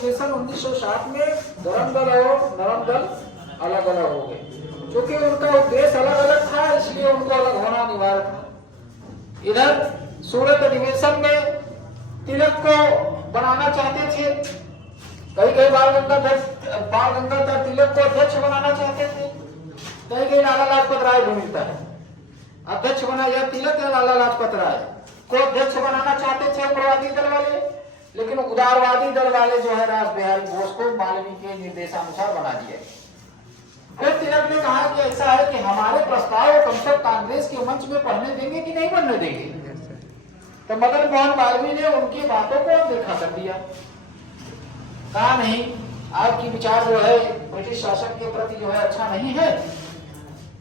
अधिवेशन 1960 में गरम दल और नरम दल अलग अलग हो गए, क्योंकि उनका उद्देश्य अलग अलग था, इसलिए उनको अलग होना अनिवार्य था। इधर सूरत अधिवेशन में तिलक को बनाना चाहते थे, कई बाल गंगाधर तिलक को अध्यक्ष बनाना चाहते थे, कई लाला लाजपत राय भी मिलता है अध्यक्ष बना, या तिलक या लाला लाजपत राय को अध्यक्ष बनाना चाहते थे उग्रवादी दल वाले, लेकिन उदारवादी दल वाले जो है रास बिहारी बोस को वाल्मीकि के निर्देशानुसार बना दिया। फिर तिलक ने कहा कि ऐसा है कि हमारे प्रस्ताव को कम से कम कांग्रेस के मंच में पढ़ने देंगे कि नहीं पढ़ने देंगे। तो मदन मोहन मालवीय ने उनकी बातों को अनदेखा कर दिया, कहा नहीं, आपकी विचार जो है ब्रिटिश शासन के प्रति जो है अच्छा नहीं है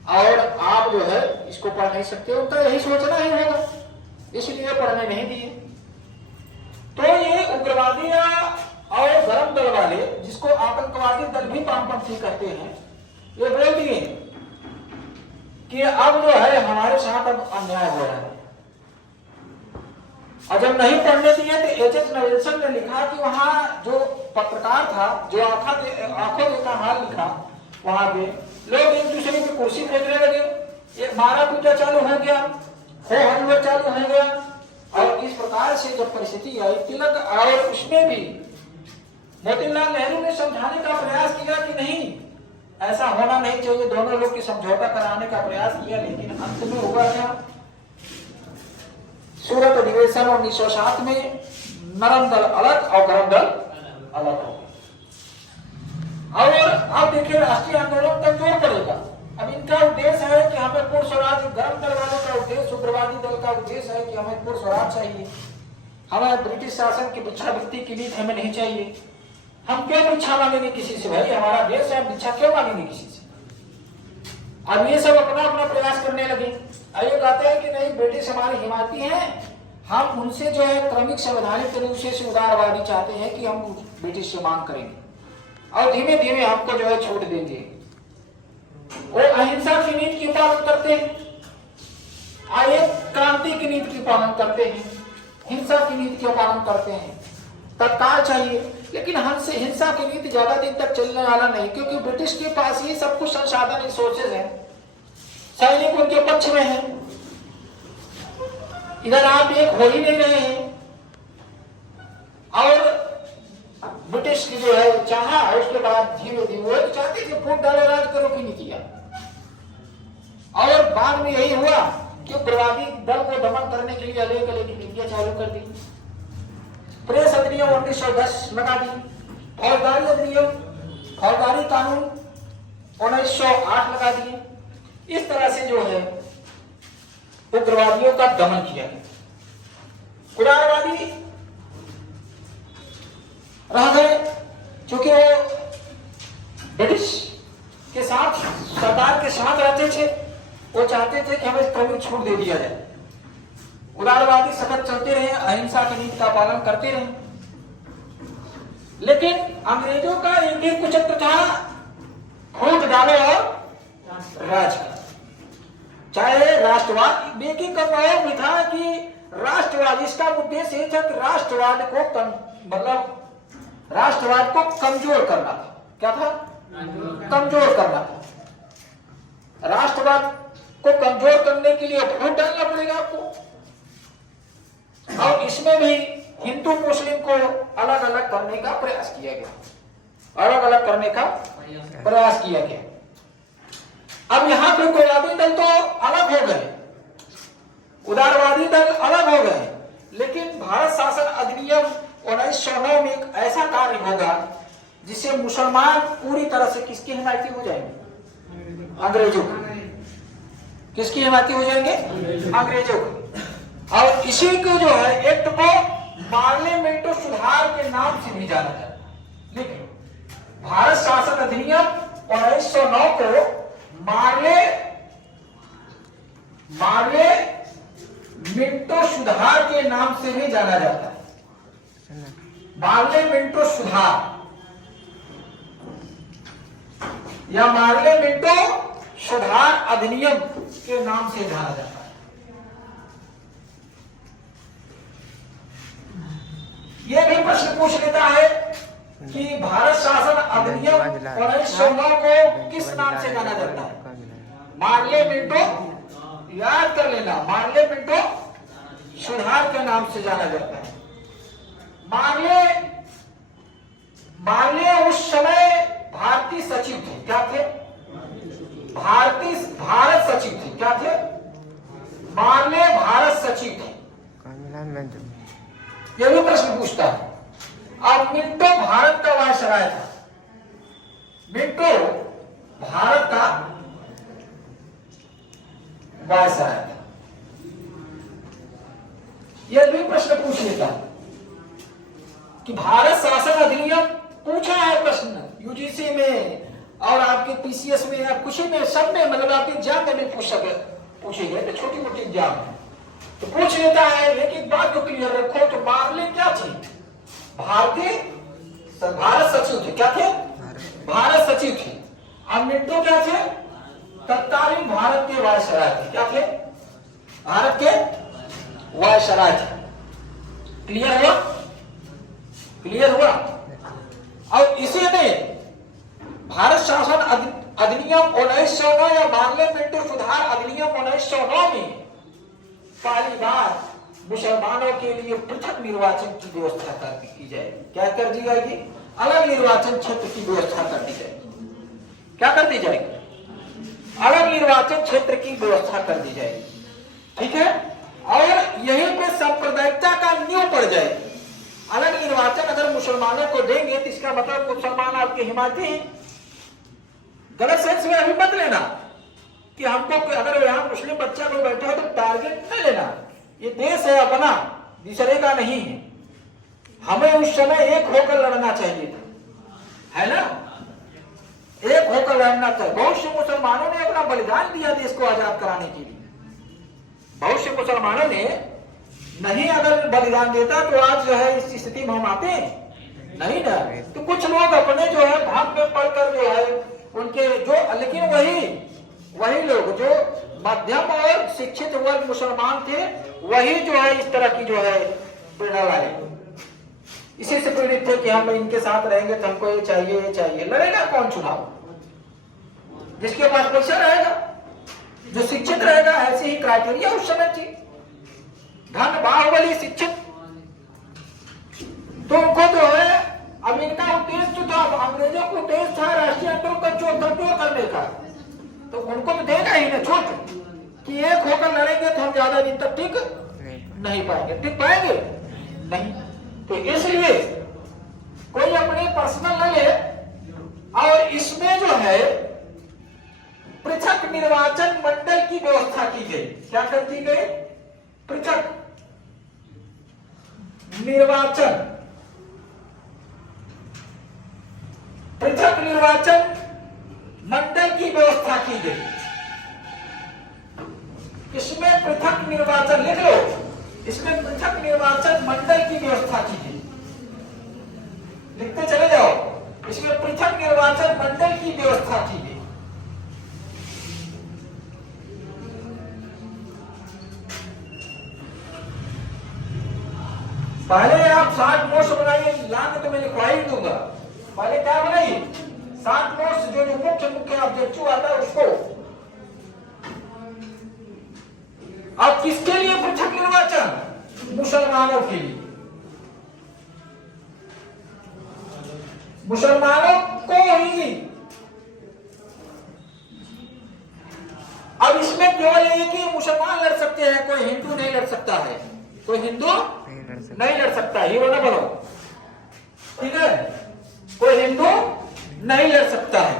और आप जो है इसको पढ़ नहीं सकते, उनका यही सोचना ही होगा, इसलिए पढ़ने नहीं दिए। तो ये उग्रवादी और गरम दल वाले, जिसको आतंकवादी दल भी वामपंथी कहते हैं, ये बोल दिए कि अब जो है हमारे साथ अब अन्याय हो रहा है। और जब नहीं पढ़ने दिए तो एच.एस. नेल्सन ने लिखा कि वहां जो पत्रकार था, जो आंखों देखा हाल लिखा, वहां पे लोग एक दूसरे की कुर्सी फेंकने लगे, एक मारा पीटा चालू हो गया, हो हल्ला चालू हो गया। और इस प्रकार से जब परिस्थिति आई, तिलक और उसमें भी मोतीलाल नेहरू ने समझाने का प्रयास किया कि नहीं, ऐसा होना नहीं चाहिए, दोनों लोग की समझौता कराने का प्रयास किया, लेकिन अंत में हुआ क्या, सूरत अधिवेशन 1960 में नरम दल अलग और गरम दल अलग हो गए। और अब देखिए राष्ट्रीय आंदोलन कमजोर पड़ेगा। अब इनका उद्देश्य है कि हमें पूर्ण स्वराज, गरम दल वालों का उद्देश्य, उग्रवादी दल का उद्देश्य है कि हमें पूर्ण स्वराज चाहिए, हमें ब्रिटिश शासन की भिक्षावृत्ति की नीति हमें नहीं चाहिए, हम क्यों भिक्षा मांगेंगे किसी से, भाई हमारा देश है, भिक्षा क्यों मांगेंगे किसी से। अब ये सब अपना अपना प्रयास करने लगे। आयोग कहते हैं कि नहीं, ब्रिटिश हमारे हिमायती हैं, हम उनसे जो है क्रमिक संवैधानिक रूप से उदारवादी चाहते हैं कि हम ब्रिटिश से मांग करेंगे और धीमे धीमे हमको जो है छूट देंगे। वो अहिंसा की नीति की पालन करते हैं, आए क्रांति की नीति की पालन करते हैं, हिंसा की नीति का पालन करते हैं, तत्काल चाहिए, लेकिन हमसे हिंसा की नीति ज्यादा दिन तक चलने वाला नहीं, क्योंकि ब्रिटिश के पास ये सब कुछ संसाधन रिसोर्सेज है, सैनिक उनके पक्ष में है, इधर आप एक हो ही नहीं रहे हैं। और ब्रिटिश की जो है चाहा, उसके बाद धीरे धीरे वो चाहते थे फूट डालो राज करो की नीतियां, और बाद में यही हुआ कि उग्रवादी दल को दमन करने के लिए अलग अलग नीतियां चालू कर दी। प्रेस अधिनियम 1910 लगा दी, फौजदारी अधिनियम, फौजदारी कानून 1908 लगा दिए। इस तरह से जो है उग्रवादियों का दमन किया गया। उदारवादी रह गए, क्योंकि वो ब्रिटिश के साथ, सरकार के साथ रहते थे, वो चाहते थे कि हमें क्रमिक छूट दे दिया जाए। उदारवादी सतत चलते रहे, अहिंसा की नीति का पालन करते रहे, लेकिन अंग्रेजों का एक ही कुचक्र था, फूट डालो और राज करो। चाहे राष्ट्रवाद, एक ही कमाया भी था कि राष्ट्रवाद, इसका उद्देश्य ये था कि राष्ट्रवाद को मतलब राष्ट्रवाद को कमजोर करना था। क्या था? कमजोर करना था। राष्ट्रवाद को कमजोर करने के लिए वोट डालना पड़ेगा आपको, और इसमें भी हिंदू मुस्लिम को अलग अलग करने का प्रयास किया गया, अलग अलग करने का प्रयास किया गया। अब यहाँ पे उग्रवादी दल तो अलग हो गए, उदारवादी दल अलग हो गए, लेकिन भारत शासन अधिनियम 1909 में एक ऐसा कार्य होगा जिससे मुसलमान पूरी तरह से किसकी हिमायती हो जाएंगे? अंग्रेजों की। किसकी हिमायती हो जाएंगे? अंग्रेजों की। और इसी को जो है एक्ट को पार्लियामेंटो सुधार के नाम से भी जाना जाता है। लेकिन भारत शासन अधिनियम 1909 को पार्लियामेंटो सुधार के नाम से भी जाना जाता है। पार्लियामेंटो सुधार या पार्लियामेंटो सुधार अधिनियम के नाम से जाना जाता है। यह भी प्रश्न पूछ लेता है कि अधिनियम 1909 को किस नाम से जाना जाता है? पार्लियामेंटो, याद कर लेना, पार्लियामेंटो सुधार के नाम से जाना जाता है। मार्ले उस समय भारतीय सचिव थे। क्या थे? भारत सचिव थे। क्या थे? मार्ले भारत सचिव थे। ये भी प्रश्न पूछता है। अब मिंटो भारत का वायसराय था। मिंटो भारत का वायसराय था। यह भी प्रश्न पूछ लेता कि भारत शासन अधिनियम पूछा है प्रश्न यूजीसी में और आपके पीसीएस में या कुछ में, सब में, मतलब आपके एग्जाम में भी पूछे गए तो छोटी मोटी एग्जाम है तो पूछ लेता है। लेकिन बात को क्लियर रखो तो मार्ले क्या थे? भारत सचिव थे। क्या थे? भारत सचिव थे। अब मिंटो क्या थे? तत्कालीन भारत के वायसराय थे। क्या थे? भारत के वायसराय थे। क्लियर हुआ? क्लियर हुआ? और इसी में भारत शासन अधिनियम 1909 या पार्लियामेंटो सुधार अधिनियम 1909 में पहली बार मुसलमानों के लिए पृथक निर्वाचन की व्यवस्था कर की जाएगी। क्या कर दी जाएगी? अलग निर्वाचन क्षेत्र की व्यवस्था कर दी जाएगी। क्या कर दी जाएगी? अलग निर्वाचन क्षेत्र की व्यवस्था कर दी जाएगी। ठीक है? और यहीं पे सांप्रदायिकता का नींव पड़ जाएगी। अलग निर्वाचन अगर मुसलमानों को देंगे तो इसका मतलब मुसलमान आपके हिमायती हैं। गलत सेंस में अभी मत लेना कि हमको अगर यहाँ मुस्लिम बच्चा कोई बैठा हो तो टारगेट न लेना। ये देश है अपना, दूसरे का नहीं है। हमें उस समय एक होकर लड़ना चाहिए था, है ना? एक होकर लड़ना चाहिए। बहुत से मुसलमानों ने अपना बलिदान दिया देश को आजाद कराने के लिए। बहुत से मुसलमानों ने नहीं अगर बलिदान देता तो आज जो है इस स्थिति में हम आते नहीं ना। तो कुछ लोग अपने जो है भाग में पढ़कर जो है उनके जो, लेकिन वही लोग जो मध्यम और शिक्षित वर्ग मुसलमान थे वही जो है इस तरह की जो है प्रेरणा लाए। इसी से प्रेरित थे कि हम इनके साथ रहेंगे तो हमको ये चाहिए, ये चाहिए। लड़ेगा कौन चुनाव? जिसके पास पैसा रहेगा, जो शिक्षित रहेगा। ऐसे ही क्राइटेरिया उस समय थी। धन बाहुबली शिक्षित, तो उनको जो है अब इनका उद्देश्य जो था, अंग्रेजों का उद्देश्य था राष्ट्रीय आंदोलन का चोर करने का, तो उनको तो देगा ही ना छूट कि एक होकर लड़ेंगे तो हम ज्यादा दिन तक टिक नहीं पाएंगे। टिक पाएंगे नहीं। तो इसलिए कोई अपने पर्सनल न ले। और इसमें जो है पृथक निर्वाचन मंडल की व्यवस्था की गई। क्या कर दी गई? पृथक निर्वाचन मंडल की व्यवस्था की गई। इसमें पृथक निर्वाचन, लिख लो, इसमें पृथक निर्वाचन मंडल की व्यवस्था की गई। लिखते चले जाओ। इसमें पृथक निर्वाचन मंडल की व्यवस्था की गई। पहले आप 60 नोट्स बनाइए, लाने तो मैं लिखवा ही दूंगा। पहले क्या बनाइए? 60 नोट्स जो मुख्य ऑब्जेक्टिव आता है उसको। अब किसके लिए पृथक निर्वाचन? मुसलमानों के लिए। मुसलमानों को ही। अब इसमें केवल ये कि मुसलमान लड़ सकते हैं, कोई हिंदू नहीं लड़ सकता है। कोई हिंदू नहीं लड़ सकता, ये बोला बोलो। ठीक है? कोई हिंदू नहीं लड़ सकता है।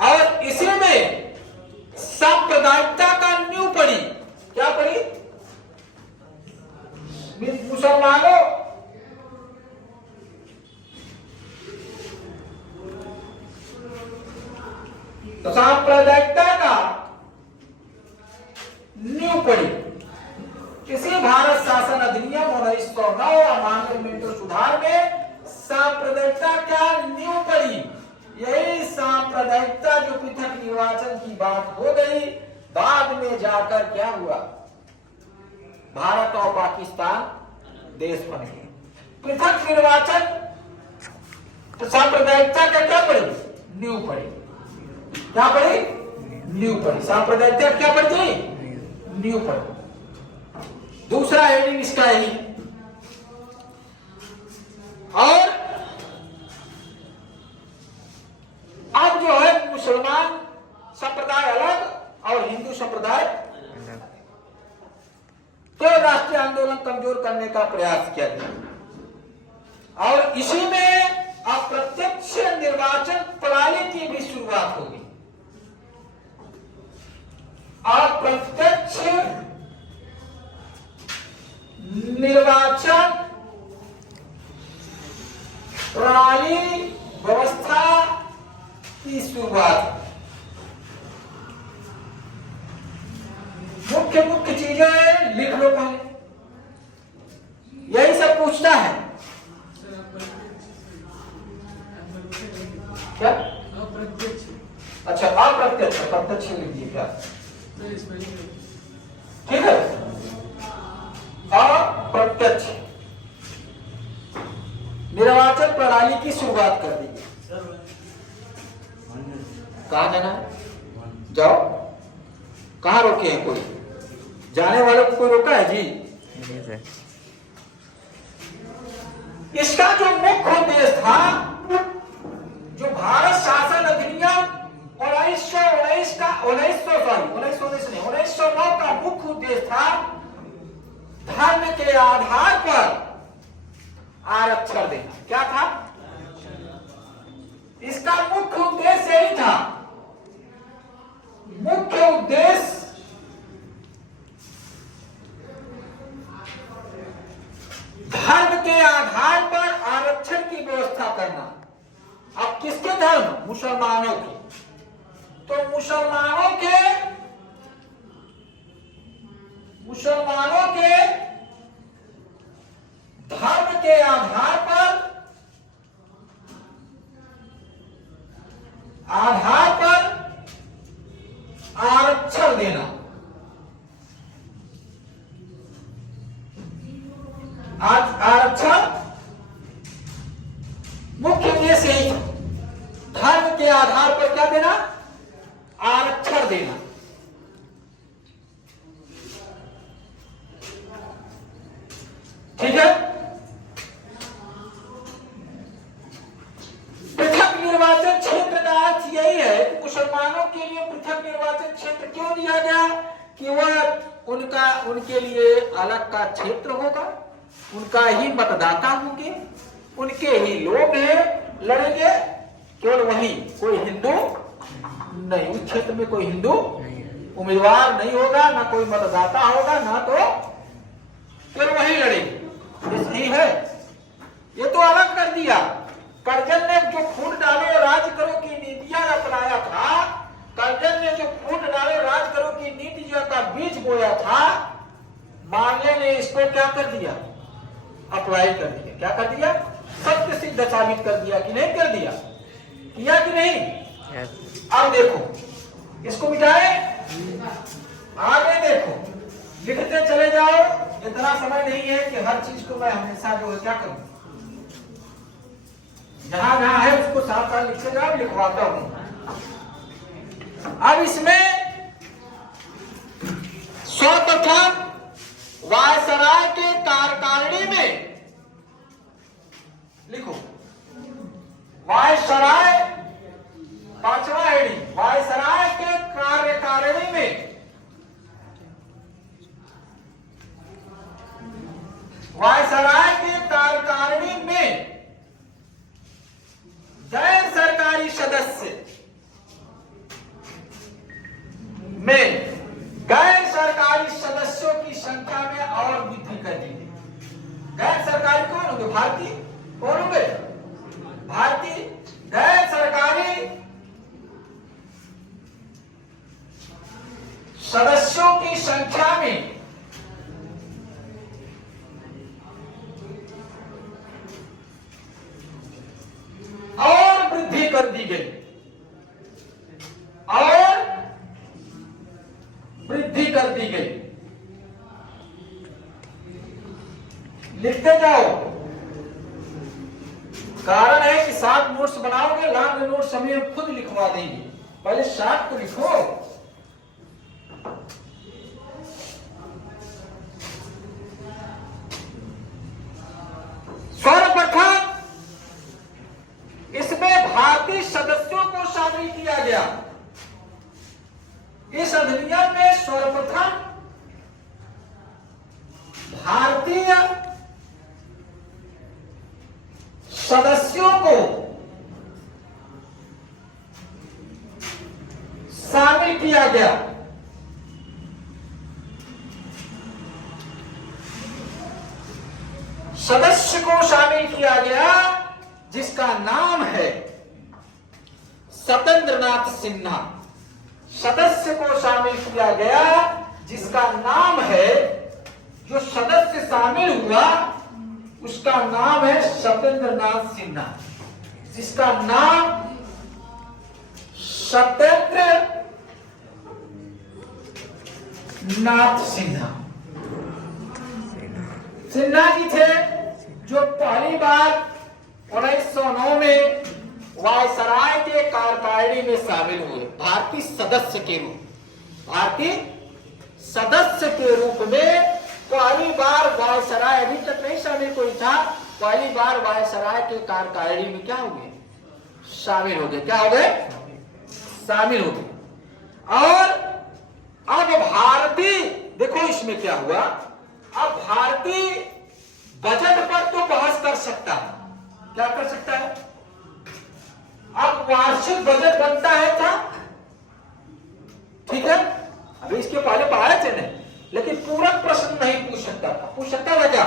और इसी में सांप्रदायिकता का नींव पड़ी। क्या पड़ी? मुसलमानों तो सांप्रदायिकता का नींव पड़ी। इसी भारत शासन अधिनियम 1909 पार्लियामेंटो सुधार में सांप्रदायिकता क्या नींव पड़ी। यही सांप्रदायिकता जो पृथक निर्वाचन की बात हो गई, बाद में जाकर क्या हुआ? भारत और पाकिस्तान देश बन गए। पृथक निर्वाचन तो सांप्रदायिकता का क्या पड़ेगी? नींव पड़ेगी। क्या पड़े? नींव पड़े। सांप्रदायिकता क्या पड़ती? नींव पड़े। दूसरा हेडिंग इसका ही। और अब जो है मुसलमान संप्रदाय अलग और हिंदू संप्रदाय तो राष्ट्रीय आंदोलन कमजोर करने का प्रयास किया गया और इसी में अप्रत्यक्ष निर्वाचन प्रणाली की भी शुरुआत होगी। अप्रत्यक्ष निर्वाचन प्रणाली व्यवस्था की शुरुआत। मुख्य मुख्य चीजें लिख लो पहले, यही सब पूछता है। क्या? अच्छा अप्रत्यक्ष, प्रत्यक्ष लिख दिए क्या? ठीक है, अप्रत्यक्ष निर्वाचन प्रणाली की शुरुआत कर दी। कहां जाना है? जाओ। कहां रोके हैं? कोई जाने वालों को कोई रोका है जी? इसका जो मुख्य उद्देश्य था, जो भारत शासन अधिनियम 1909 का मुख्य उद्देश्य था, धर्म के आधार पर आरक्षण देना। क्या था इसका मुख्य उद्देश्य? यही था मुख्य उद्देश्य। धर्म के आधार पर आरक्षण की व्यवस्था करना। अब किसके धर्म? मुसलमानों के। तो मुसलमानों के धर्म के आधार पर आरक्षण देना। आरक्षण मुख्य उद्देश्य यही था, धर्म के आधार पर क्या देना? आरक्षण देना। ठीक है। पृथक निर्वाचन क्षेत्र का अर्थ यही है कि मुसलमानों के लिए पृथक निर्वाचन क्षेत्र क्यों दिया गया कि वह उनके लिए अलग का क्षेत्र होगा, उनका ही मतदाता होंगे, उनके ही लोग हैं, लड़ेंगे, केवल वही, कोई हिंदू नहीं। उस क्षेत्र में कोई हिंदू उम्मीदवार नहीं होगा, ना कोई मतदाता होगा, ना तो केवल वही लड़ेंगे। सही है। ये तो अलग कर दिया। करजन ने जो फूट डालो राज करो की नीतियां अपनाया था, करजन ने जो फूट डालो राज करो की नीतियों का बीज बोया था, माले ने इसको क्या कर दिया? अप्लाई कर दिया। क्या कर दिया? सत्य सिद्ध साबित कर दिया कि नहीं कर दिया? किया कि नहीं? अब देखो, इसको मिटाए, आगे देखो, लिखते चले जाओ। इतना समय नहीं है कि हर चीज को मैं हमेशा जो है क्या करूं, जहां जहां है उसको साथ साथ लिखते जाओ, लिखवाता हूं। अब इसमें सर्वप्रथम वायसराय के कार्यकारिणी में लिखो, वायसराय, पांचवा हेडिंग, वायसराय के कार्यकारिणी में, वायसराय के कार्यकारिणी में गैर सरकारी सदस्य में गैर सरकारी सदस्यों की संख्या में और वृद्धि कर दी गई। गैर सरकारी कौन होंगे? भारतीय। कौन होंगे? भारतीय। गैर सरकारी सदस्यों की संख्या में और वृद्धि कर दी गई, और वृद्धि कर दी गई। लिखते जाओ। कारण है कि शॉर्ट नोट्स बनाओगे, लॉन्ग नोट्स हमें खुद लिखवा देंगे, पहले शॉर्ट तो लिखो। सर्वप्रथम इसमें भारतीय सदस्यों को शामिल किया गया। इस अधिनियम में सर्वप्रथम भारतीय सदस्यों को शामिल किया गया। सदस्य को शामिल किया गया जिसका नाम है सत्येंद्रनाथ सिन्हा। सदस्य को शामिल किया गया जिसका नाम है, जो सदस्य शामिल हुआ उसका नाम है सत्येंद्रनाथ सिन्हा, जिसका नाम सत्येंद्रनाथ सिन्हा जी थे, जो पहली बार 1909 में वायसराय के कार्यकारिणी में शामिल हुए भारतीय सदस्य के रूप। भारतीय सदस्य के रूप में पहली बार वायसराय, अभी तक नहीं शामिल कोई था, पहली बार वायसराय के कार्यकारिणी में क्या हो गए, शामिल हो गए। क्या हो गए, शामिल हो गए। और अब भारतीय, देखो इसमें क्या हुआ, अब भारतीय बजट पर तो बहस कर सकता है। क्या कर सकता है, अब वार्षिक बजट बनता है था, ठीक है, अभी इसके पहले पढ़ाए थे नहीं, लेकिन पूरक प्रश्न नहीं पूछ सकता था। पूछ सकता था क्या,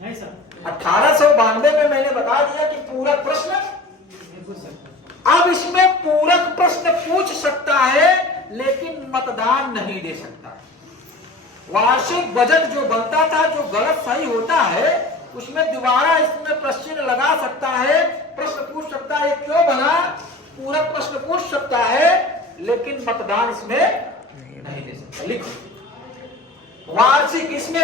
नहीं सर। 1892 में मैंने बता दिया कि पूरक प्रश्न नहीं पूछ सकता। अब इसमें पूरक प्रश्न पूछ सकता है लेकिन मतदान नहीं दे सकता। वार्षिक बजट जो बनता था, जो गलत सही होता है, उसमें दोबारा इसमें प्रश्न लगा सकता है, प्रश्न पूछ सकता है क्यों बना, पूरक प्रश्न पूछ सकता है, लेकिन मतदान इसमें नहीं दे सकता। लिखो वार्षिक, इसमें